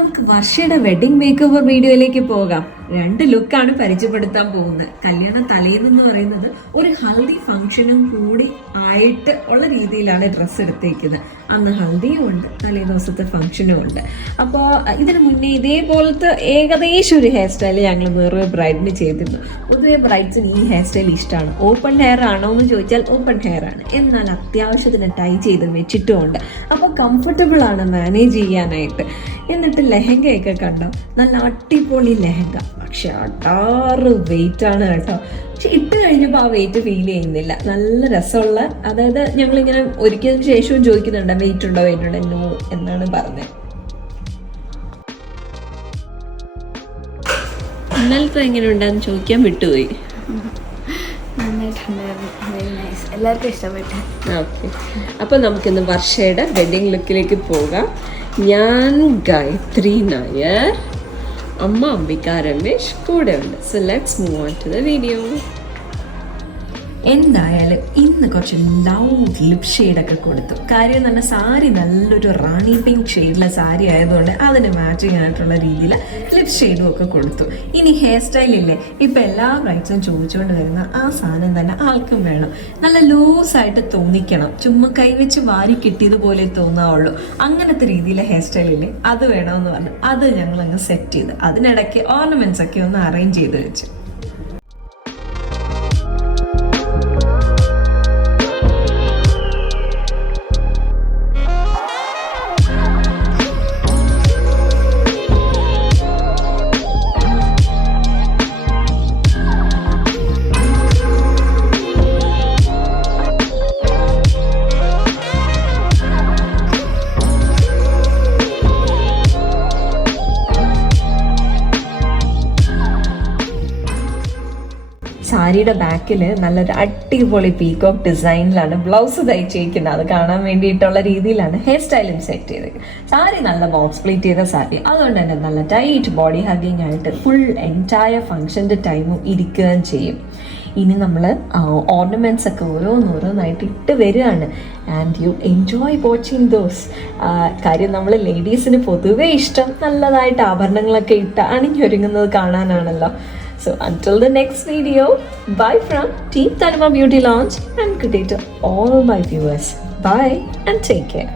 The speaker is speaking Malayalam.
നമുക്ക് വർഷയുടെ വെഡിങ് മേക്ക് ഓവർ വീഡിയോയിലേക്ക് പോകാം. 2 ലുക്കാണ് പരിചയപ്പെടുത്താൻ പോകുന്നത്. കല്യാണ തലേന്ന് പറയുന്നത് ഒരു ഹൽദി ഫംഗ്ഷനും കൂടി ആയിട്ട് ഉള്ള രീതിയിലാണ് ഡ്രസ്സ് എടുത്തേക്കുന്നത്. അന്ന് ഹൽദിയും ഉണ്ട്, തലേ ദിവസത്തെ ഫംഗ്ഷനും ഉണ്ട്. അപ്പോൾ ഇതിന് മുന്നേ ഇതേപോലത്തെ ഏകദേശം ഒരു ഹെയർ സ്റ്റൈൽ ഞങ്ങൾ വേറെ ബ്രൈഡിന് ചെയ്തിരുന്നു. പൊതുവെ ബ്രൈഡ്സിന് ഈ ഹെയർ സ്റ്റൈൽ ഇഷ്ടമാണ്. ഓപ്പൺ ഹെയർ ആണോ എന്ന് ചോദിച്ചാൽ ഓപ്പൺ ഹെയർ ആണ്, എന്നാൽ അത്യാവശ്യത്തിന് ടൈ ചെയ്ത് വെച്ചിട്ടുമുണ്ട്. അപ്പോൾ കംഫർട്ടബിൾ ആണ് മാനേജ് ചെയ്യാനായിട്ട്. എന്നിട്ട് ലെഹങ്കയൊക്കെ കണ്ടോ, നല്ല അടിപൊളി ലെഹങ്ക, പക്ഷെ അടാറ് വെയിറ്റ് ആണ് കേട്ടോ. പക്ഷെ ഇട്ട് കഴിഞ്ഞപ്പോൾ ആ വെയിറ്റ് ഫീൽ ചെയ്യുന്നില്ല. നല്ല രസമുള്ള, അതായത് ഞങ്ങളിങ്ങനെ ഒരിക്കലും ശേഷവും ചോദിക്കുന്നുണ്ട് വെയിറ്റ് ഉണ്ടോ, നോ എന്നാണ് പറഞ്ഞത്. ഇന്നലത്തെ എങ്ങനെ ഉണ്ടാന്ന് ചോദിക്കാൻ വിട്ടുപോയി. എല്ലാവർക്കും ഇഷ്ടപ്പെട്ടു. ഓക്കെ, അപ്പോൾ നമുക്കിന്ന് വർഷയുടെ വെഡിങ് ലുക്കിലേക്ക് പോകാം. ഞാൻ ഗായത്രി നായർ, അമ്മ അംബിക രമേശ് കൂടെ ഉണ്ട്. So let's move on to the video. എന്തായാലും ഇന്ന് കുറച്ച് ലൗഡ് ലിപ് ഷെയ്ഡൊക്കെ കൊടുത്തു. കാര്യം എന്ന് പറഞ്ഞാൽ സാരി നല്ലൊരു റാണി പിങ്ക് ഷെയ്ഡിലെ സാരി ആയതുകൊണ്ട് അതിന് മാച്ചിങ് ആയിട്ടുള്ള രീതിയിൽ ലിപ് ഷെയ്ഡും ഒക്കെ കൊടുത്തു. ഇനി ഹെയർ സ്റ്റൈലില്ലേ, ഇപ്പം എല്ലാ ബ്രൈഡ്സും ചോദിച്ചുകൊണ്ട് വരുന്ന ആ സാധനം തന്നെ ആൾക്കും വേണം. നല്ല ലൂസായിട്ട് തോന്നിക്കണം, ചുമ്മാ കൈവച്ച് വാരി കിട്ടിയതുപോലെ തോന്നാവുള്ളൂ. അങ്ങനത്തെ രീതിയിലെ ഹെയർ സ്റ്റൈലില്ലേ, അത് വേണമെന്ന് പറഞ്ഞു അത് ഞങ്ങൾ അങ്ങ് സെറ്റ് ചെയ്ത് അതിനിടയ്ക്ക് ഓർണമെന്റ്സ് ഒക്കെ ഒന്ന് അറേഞ്ച് ചെയ്ത് വെച്ചു. സാരിയുടെ ബാക്കിൽ നല്ലൊരു അടിപൊളി പീകോക്ക് ഡിസൈനിലാണ് ബ്ലൗസ് തയ്ച്ചിരിക്കുന്നത്. അത് കാണാൻ വേണ്ടിയിട്ടുള്ള രീതിയിലാണ് ഹെയർ സ്റ്റൈലും സെറ്റ് ചെയ്തത്. സാരി നല്ല ബോക്സ് പ്ലീറ്റ് ചെയ്ത സാരി, അതുകൊണ്ട് തന്നെ നല്ല ടൈറ്റ് ബോഡി ഹഗ്ഗിങ് ആയിട്ട് ഫുൾ എൻറ്റയർ ഫംഗ്ഷൻ്റെ ടൈമും ഇരിക്കുകയും ചെയ്യും. ഇനി നമ്മൾ ഓർണമെൻറ്റ്സ് ഒക്കെ ഓരോന്നോരോന്നായിട്ട് ഇട്ട് വരികയാണ്. And you enjoy watching those. കാര്യം നമ്മൾ ലേഡീസിന് പൊതുവേ ഇഷ്ടം നല്ലതായിട്ട് ആഭരണങ്ങളൊക്കെ ഇട്ട് അണിഞ്ഞൊരുങ്ങുന്നത് കാണാനാണല്ലോ. So until the next video, bye from Team Tanima Beauty Lounge and good day to all my viewers. Bye and take care.